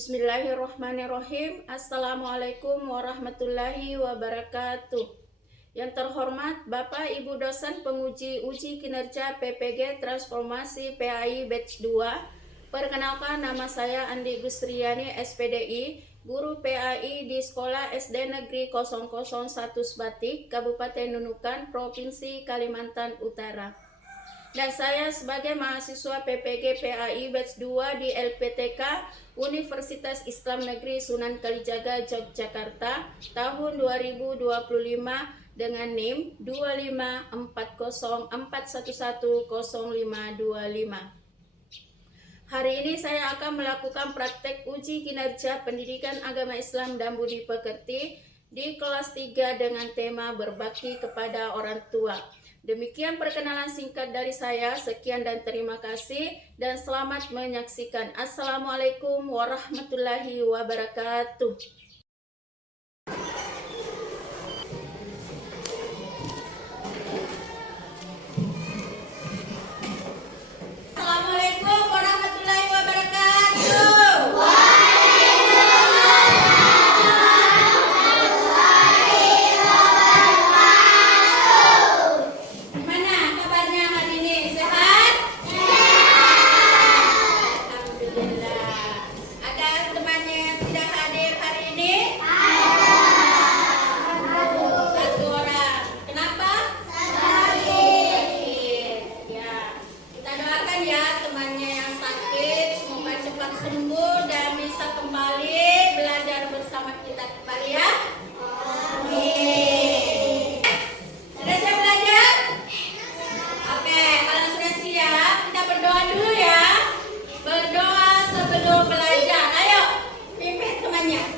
Bismillahirrahmanirrahim. Assalamualaikum warahmatullahi wabarakatuh. Yang terhormat Bapak Ibu dosen penguji uji kinerja PPG Transformasi PAI Batch 2. Perkenalkan, nama saya Andi Gustriani SPDI, guru PAI di Sekolah SD Negeri 001 Sebatik, Kabupaten Nunukan, Provinsi Kalimantan Utara. Dan saya sebagai mahasiswa PPG PAI Batch 2 di LPTK Universitas Islam Negeri Sunan Kalijaga, Yogyakarta tahun 2025 dengan NIM 25414110525. Hari ini saya akan melakukan praktek uji kinerja pendidikan agama Islam dan budi pekerti di kelas 3 dengan tema berbakti kepada orang tua. Demikian perkenalan singkat dari saya. Sekian dan terima kasih dan selamat menyaksikan. Assalamualaikum warahmatullahi wabarakatuh. Assalamualaikum warahmatullahi wabarakatuh. Sembuh dan bisa kembali belajar bersama kita kembali ya. Amin. Sudah siap belajar? Oke, kalau sudah siap kita berdoa dulu ya. Berdoa sebelum belajar. Ayo, pimpin temannya.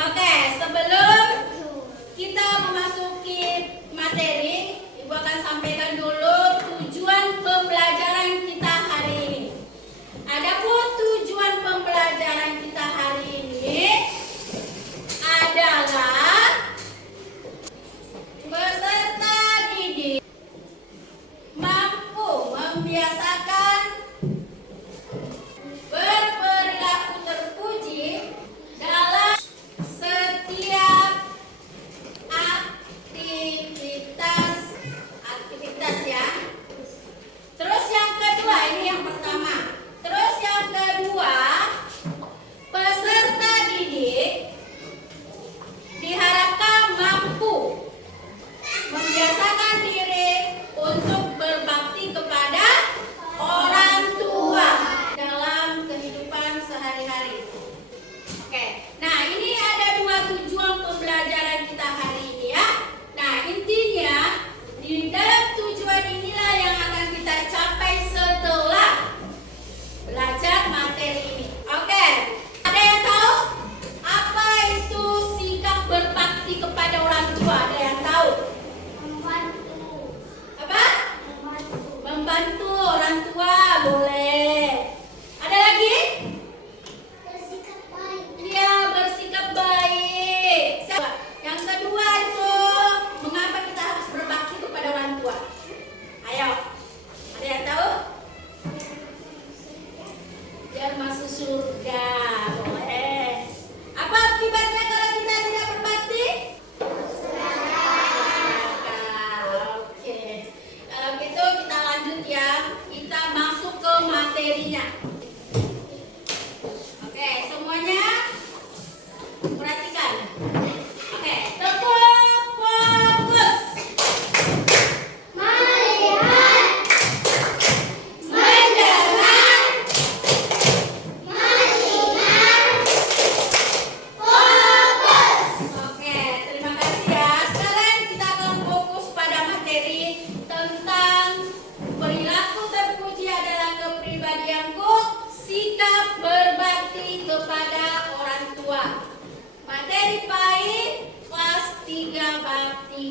Oke,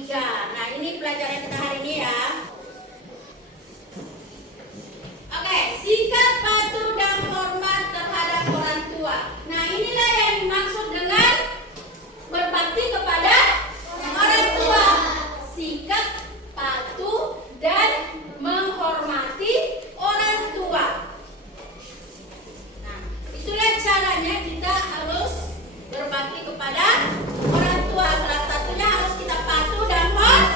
3. Nah, ini pelajaran kita hari ini ya. Oke, sikap patuh dan hormat terhadap orang tua. Nah, inilah yang dimaksud dengan berbakti kepada orang tua. Sikap patuh dan menghormati orang tua. Nah, itulah caranya kita harus berbakti kepada orang tua. Salah satunya harus kita patuh dan hormat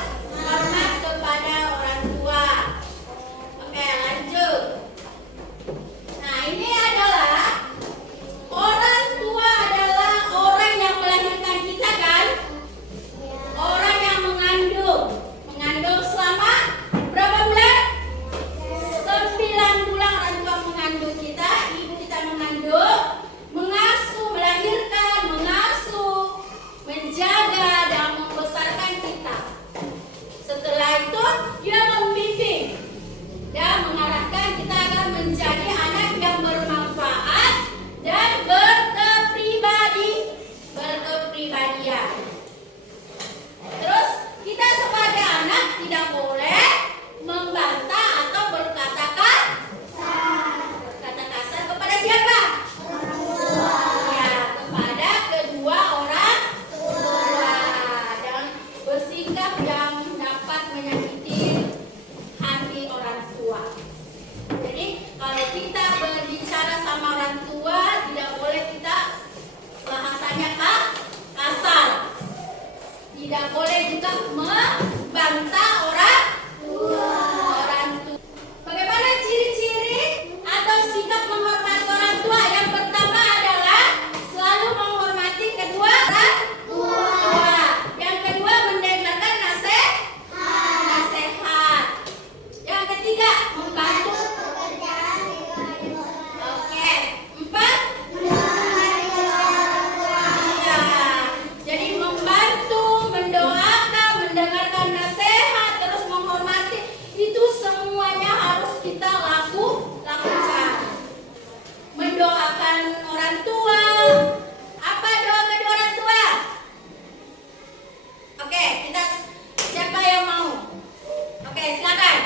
kepada orang tua. Oke, lanjut. Nah, ini adalah orang tua adalah orang yang melahirkan kita kan? Orang yang mengandung. Mengandung selama berapa bulan? 9 bulan orang tua mengandung kita, ibu kita mengandung, mengasuh, melahirkan, mengasuh, menjaga dan membesarkan kita. Setelah itu dia membimbing dan mengarahkan kita agar menjadi anak yang bermanfaat dan berkepribadian. Terus kita sebagai anak tidak boleh membantah atau berkata kasar kepada siapa? Ya, kepada kedua orang tua, dan bersikap yang dapat menyakiti hati orang tua. Jadi kalau kita berbicara sama orang tua, tidak boleh kita bahasanya kasar. Tidak boleh juga membantah orang tua. Bagaimana ciri-ciri atau sikap menghormati orang tua? Yang pertama adalah selalu menghormati kedua orang tua. Yang kedua, mendengarkan nasihat. Yang ketiga, membantu. Oke, 4. Ya, jadi membantu, mendoakan, mendengarkan nasihat, terus menghormati. Itu semuanya harus kita lakukan. Mendoakan orang tua. Apa doa kedua orang tua? Oke, kita siapa yang mau? Oke, silakan.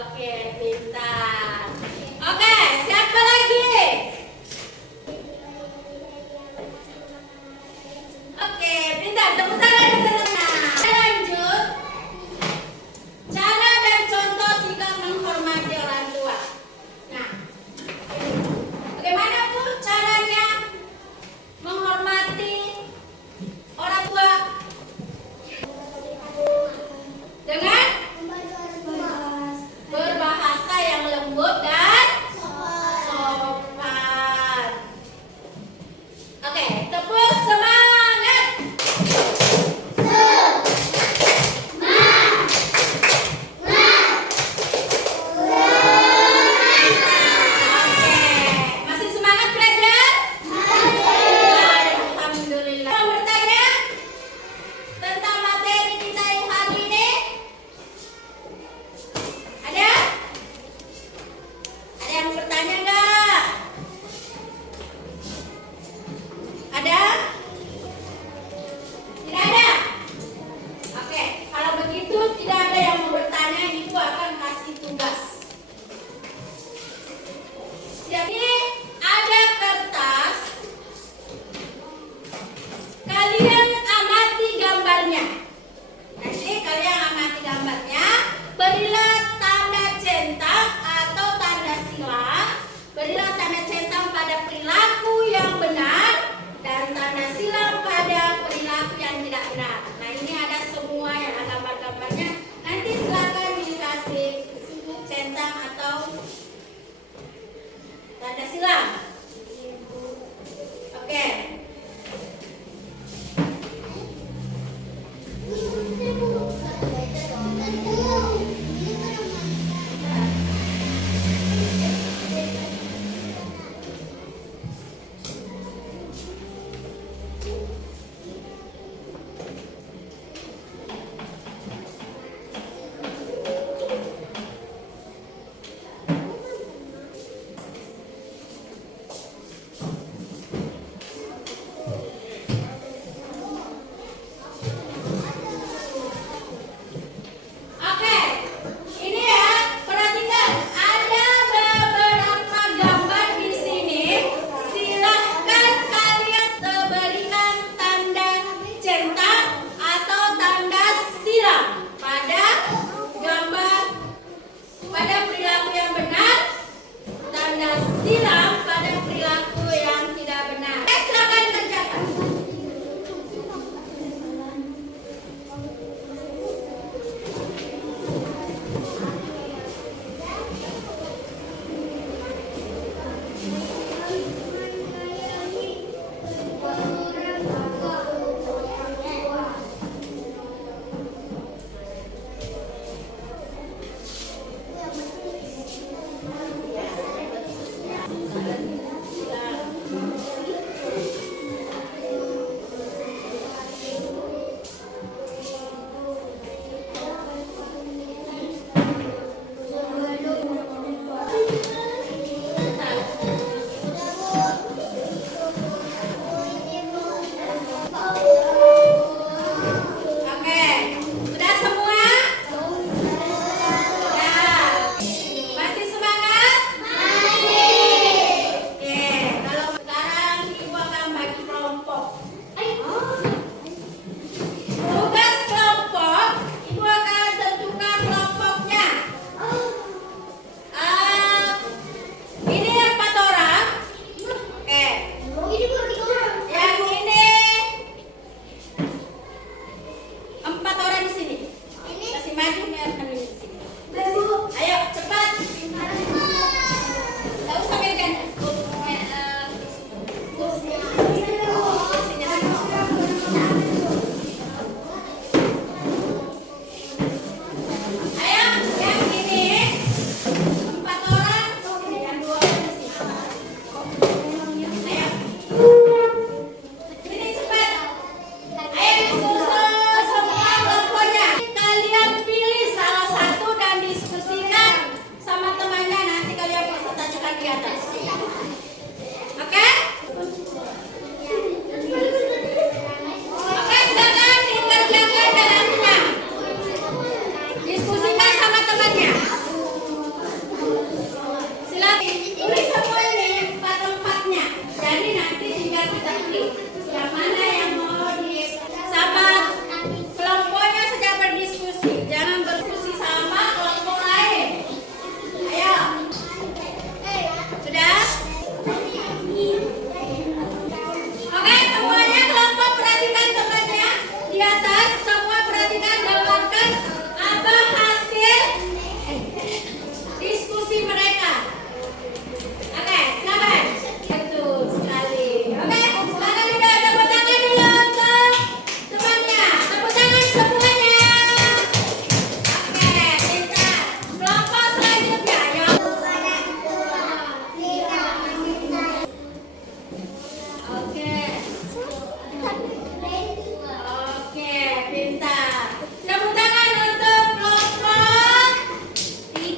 Oke, pintar. Oke, siapa lagi? Oke, pintar. Tepuk tangan untuk teman-teman. Lanjut. Cara dan contoh sikap menghormati orang tua. Nah, bagaimana Bu caranya menghormati orang tua? Dengan berbahasa yang lembut dan sopan. Oke, tepuk semangat. Oke, masih semangat belajar? Alhamdulillah. Mau bertanya tentang materi kita yang hari ini? Ada? Ada yang bertanya enggak? Ada? Tidak ada? Oke, kalau begitu tidak ada yang mau bertanya, Ibu akan kasih tugas. Jadi ada kertas, kalian amati gambarnya. Nanti kalian amati gambarnya, berilah tanda centang atau tanda silang. Berilah tanda centang pada perilaku yang benar dan tanda silang pada perilaku yang tidak benar. Nah, ini ada semua yang ada gambar-gambarnya. Nanti silakan dikasih centang atau tanda silang. Oke.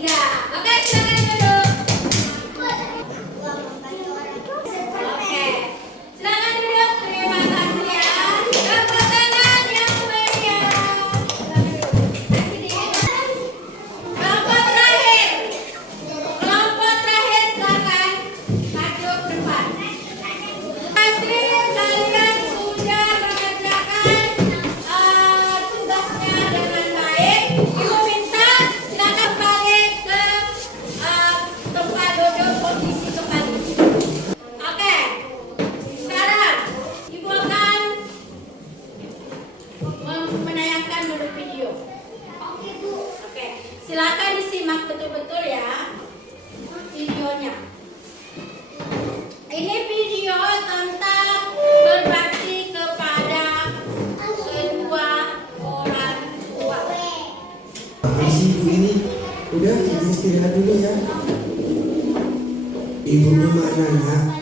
3. Oke, silakan duduk. Oke, silakan duduk. Terima kasih ya. Tepuk tangan yang meriah. Kelompok terakhir. Kelompok terakhir silakan maju ke depan. Terima kasih kalian sudah mengerjakan tugasnya dengan baik. Ibu minta silakan balik ke tempat duduk posisi kembali. Oke, sekarang ibu akan menayangkan dulu video. Oke, silakan disimak betul-betul ya videonya. Ini video tentang berbakti kepada kedua orang tua. Isi ibu ini udah istirahat dulu ya. Ibu bermakna